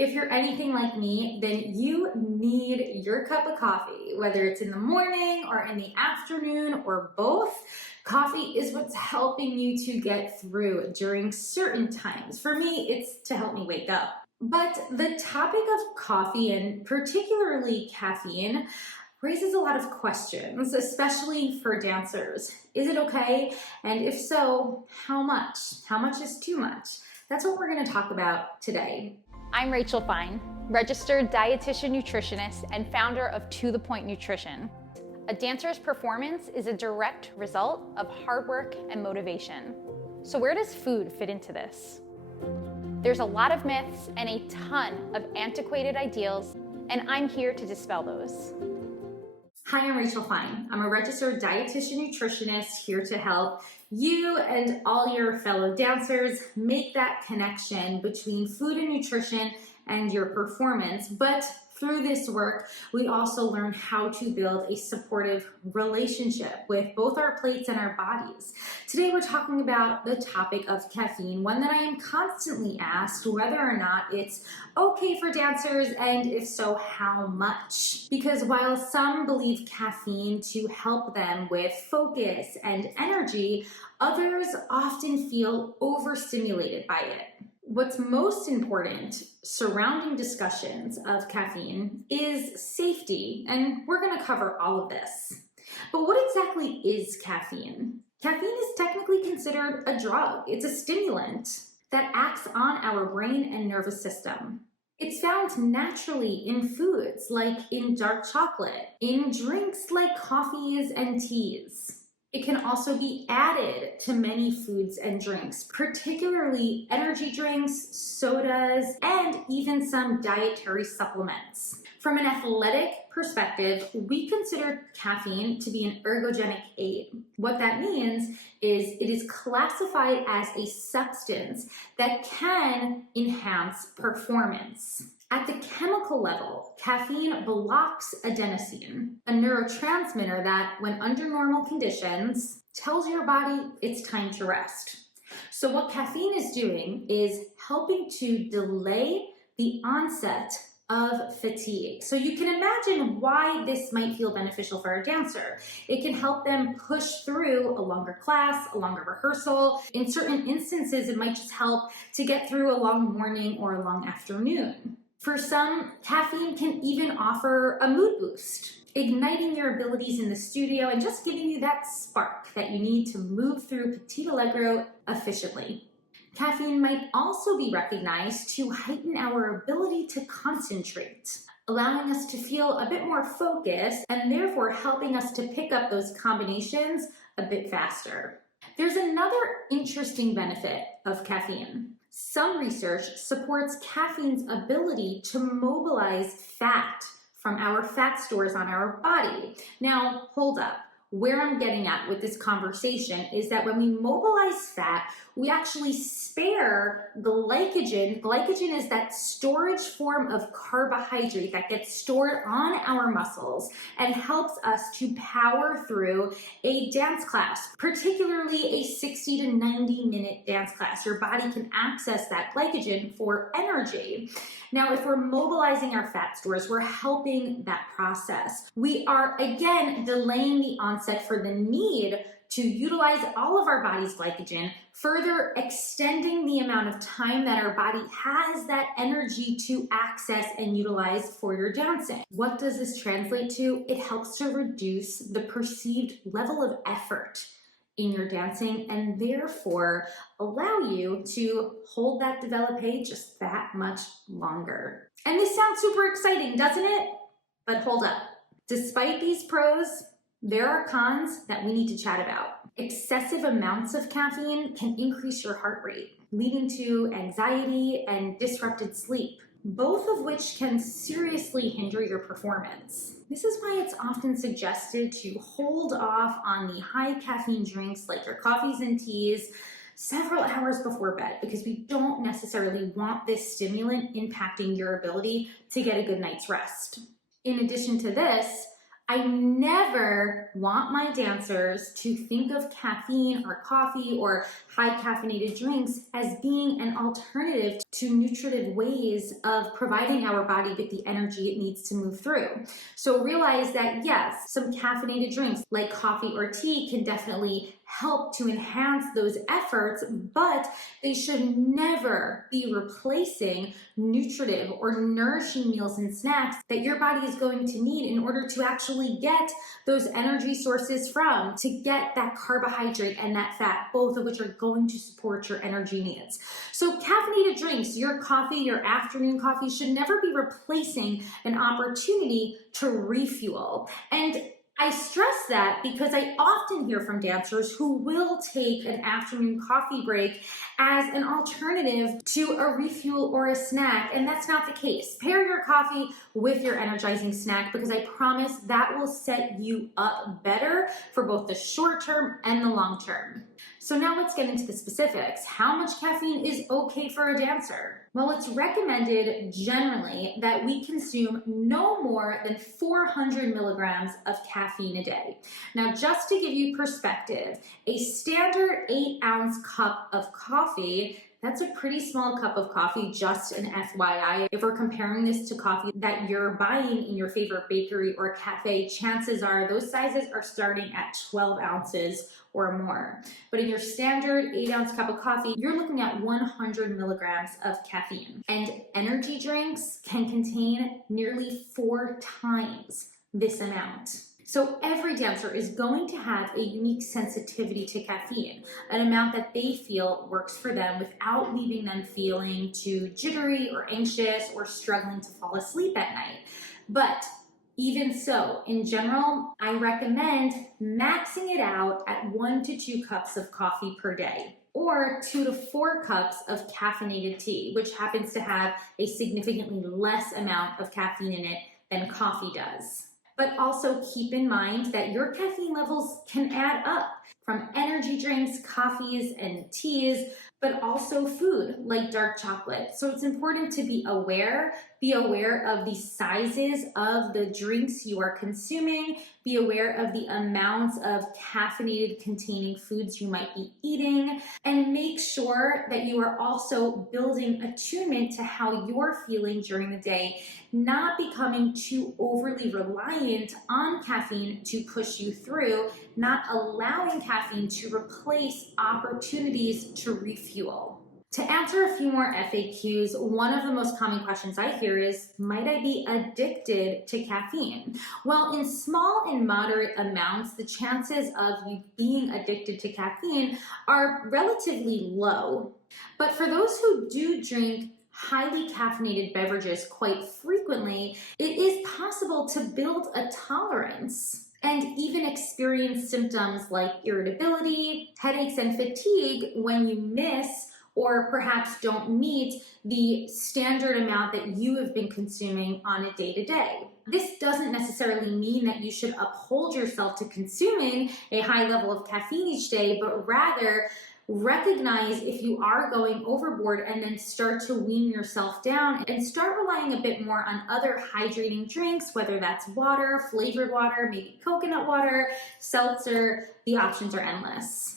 If you're anything like me, then you need your cup of coffee, whether it's in the morning or in the afternoon or both. Coffee is what's helping you to get through during certain times. For me, it's to help me wake up. But the topic of coffee, and particularly caffeine, raises a lot of questions, especially for dancers. Is it okay? And if so, how much? How much is too much? That's what we're going to talk about today. I'm Rachel Fine, registered dietitian nutritionist and founder of To The Point Nutrition. A dancer's performance is a direct result of hard work and motivation. So where does food fit into this? There's a lot of myths and a ton of antiquated ideals, and I'm here to dispel those. Hi, I'm Rachel Fine. I'm a registered dietitian nutritionist here to help you and all your fellow dancers make that connection between food and nutrition and your performance. But through this work, we also learn how to build a supportive relationship with both our plates and our bodies. Today, we're talking about the topic of caffeine, one that I am constantly asked whether or not it's okay for dancers, and if so, how much? Because while some believe caffeine to help them with focus and energy, others often feel overstimulated by it. What's most important surrounding discussions of caffeine is safety, and we're going to cover all of this. But what exactly is caffeine? Caffeine is technically considered a drug. It's a stimulant that acts on our brain and nervous system. It's found naturally in foods like in dark chocolate, in drinks like coffees and teas. It can also be added to many foods and drinks, particularly energy drinks, sodas, and even some dietary supplements. From an athletic perspective, we consider caffeine to be an ergogenic aid. What that means is it is classified as a substance that can enhance performance. At the chemical level, caffeine blocks adenosine, a neurotransmitter that, when under normal conditions, tells your body it's time to rest. So what caffeine is doing is helping to delay the onset of fatigue. So you can imagine why this might feel beneficial for a dancer. It can help them push through a longer class, a longer rehearsal. In certain instances, it might just help to get through a long morning or a long afternoon. For some, caffeine can even offer a mood boost, igniting your abilities in the studio and just giving you that spark that you need to move through Petit Allegro efficiently. Caffeine might also be recognized to heighten our ability to concentrate, allowing us to feel a bit more focused and therefore helping us to pick up those combinations a bit faster. There's another interesting benefit of caffeine. Some research supports caffeine's ability to mobilize fat from our fat stores on our body. Now, hold up. Where I'm getting at with this conversation is that when we mobilize fat, we actually spare glycogen. Glycogen is that storage form of carbohydrate that gets stored on our muscles and helps us to power through a dance class, particularly a 60 to 90 minute dance class. Your body can access that glycogen for energy. Now, if we're mobilizing our fat stores, we're helping that process. We are, again, delaying the onset for the need to utilize all of our body's glycogen, further extending the amount of time that our body has that energy to access and utilize for your dancing. What does this translate to? It helps to reduce the perceived level of effort in your dancing and therefore allow you to hold that développé just that much longer. And this sounds super exciting, doesn't it? But hold up. Despite these pros, there are cons that we need to chat about. Excessive amounts of caffeine can increase your heart rate, leading to anxiety and disrupted sleep, both of which can seriously hinder your performance. This is why it's often suggested to hold off on the high caffeine drinks like your coffees and teas several hours before bed, because we don't necessarily want this stimulant impacting your ability to get a good night's rest. In addition to this, I never want my dancers to think of caffeine or coffee or high caffeinated drinks as being an alternative to nutritive ways of providing our body with the energy it needs to move through. So realize that yes, some caffeinated drinks like coffee or tea can definitely help to enhance those efforts, but they should never be replacing nutritive or nourishing meals and snacks that your body is going to need in order to actually get those energy sources from, to get that carbohydrate and that fat, both of which are going to support your energy needs. So caffeinated drinks, your coffee, your afternoon coffee, should never be replacing an opportunity to refuel. And I stress that because I often hear from dancers who will take an afternoon coffee break as an alternative to a refuel or a snack, and that's not the case. Pair your coffee with your energizing snack, because I promise that will set you up better for both the short term and the long term. So now let's get into the specifics. How much caffeine is okay for a dancer? Well, it's recommended generally that we consume no more than 400 milligrams of caffeine a day. Now, just to give you perspective, a standard 8-ounce cup of coffee, that's a pretty small cup of coffee, just an FYI. If we're comparing this to coffee that you're buying in your favorite bakery or cafe, chances are those sizes are starting at 12 ounces or more. But in your standard 8-ounce cup of coffee, you're looking at 100 milligrams of caffeine. And energy drinks can contain nearly 4 times this amount. So every dancer is going to have a unique sensitivity to caffeine, an amount that they feel works for them without leaving them feeling too jittery or anxious or struggling to fall asleep at night. But even so, in general, I recommend maxing it out at 1 to 2 cups of coffee per day, or 2 to 4 cups of caffeinated tea, which happens to have a significantly less amount of caffeine in it than coffee does. But also keep in mind that your caffeine levels can add up from energy drinks, coffees, and teas, but also food like dark chocolate. So it's important to be aware of the sizes of the drinks you are consuming, be aware of the amounts of caffeinated containing foods you might be eating, and make sure that you are also building attunement to how you're feeling during the day, not becoming too overly reliant on caffeine to push you through, not allowing caffeine to replace opportunities to refuel. To answer a few more FAQs, one of the most common questions I hear is, might I be addicted to caffeine? Well, in small and moderate amounts, the chances of you being addicted to caffeine are relatively low. But for those who do drink highly caffeinated beverages quite frequently, it is possible to build a tolerance and even experience symptoms like irritability, headaches, and fatigue when you miss or perhaps don't meet the standard amount that you have been consuming on a day-to-day. This doesn't necessarily mean that you should uphold yourself to consuming a high level of caffeine each day, but rather recognize if you are going overboard and then start to wean yourself down and start relying a bit more on other hydrating drinks, whether that's water, flavored water, maybe coconut water, seltzer. The options are endless.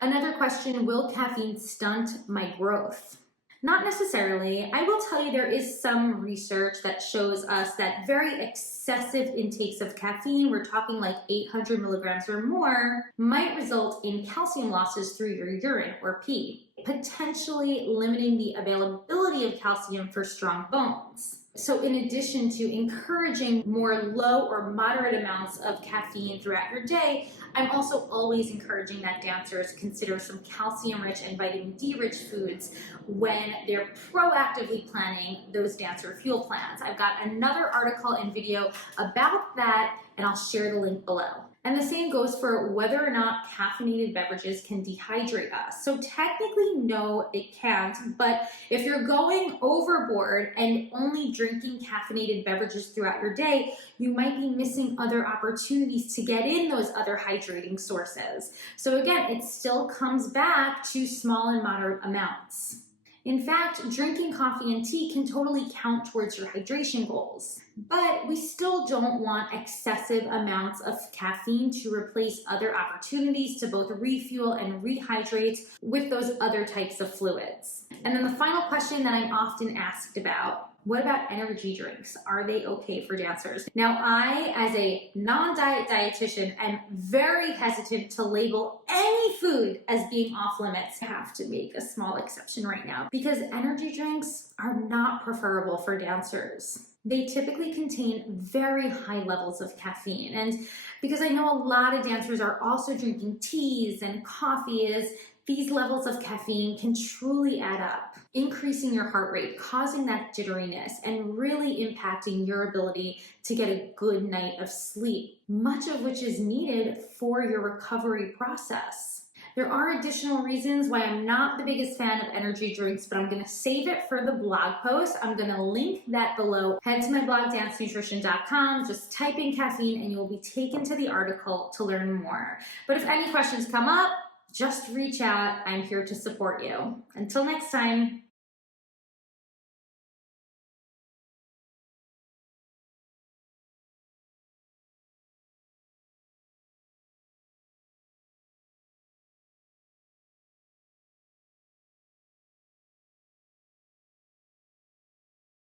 Another question, will caffeine stunt my growth? Not necessarily. I will tell you there is some research that shows us that very excessive intakes of caffeine, we're talking like 800 milligrams or more, might result in calcium losses through your urine or pee, potentially limiting the availability of calcium for strong bones. So in addition to encouraging more low or moderate amounts of caffeine throughout your day, I'm also always encouraging that dancers consider some calcium-rich and vitamin D-rich foods when they're proactively planning those dancer fuel plans. I've got another article and video about that, and I'll share the link below. And the same goes for whether or not caffeinated beverages can dehydrate us. So technically, no, it can't. But if you're going overboard and only drinking caffeinated beverages throughout your day, you might be missing other opportunities to get in those other hydrating sources. So again, it still comes back to small and moderate amounts. In fact, drinking coffee and tea can totally count towards your hydration goals. But we still don't want excessive amounts of caffeine to replace other opportunities to both refuel and rehydrate with those other types of fluids. And then the final question that I'm often asked about: what about energy drinks? Are they okay for dancers? Now, I, as a non-diet dietitian, am very hesitant to label any food as being off limits. I have to make a small exception right now because energy drinks are not preferable for dancers. They typically contain very high levels of caffeine. And because I know a lot of dancers are also drinking teas and coffees, these levels of caffeine can truly add up, increasing your heart rate, causing that jitteriness, and really impacting your ability to get a good night of sleep, much of which is needed for your recovery process. There are additional reasons why I'm not the biggest fan of energy drinks, but I'm going to save it for the blog post. I'm going to link that below. Head to my blog, dancenutrition.com, just type in caffeine and you will be taken to the article to learn more. But if any questions come up, just reach out. I'm here to support you. Until next time.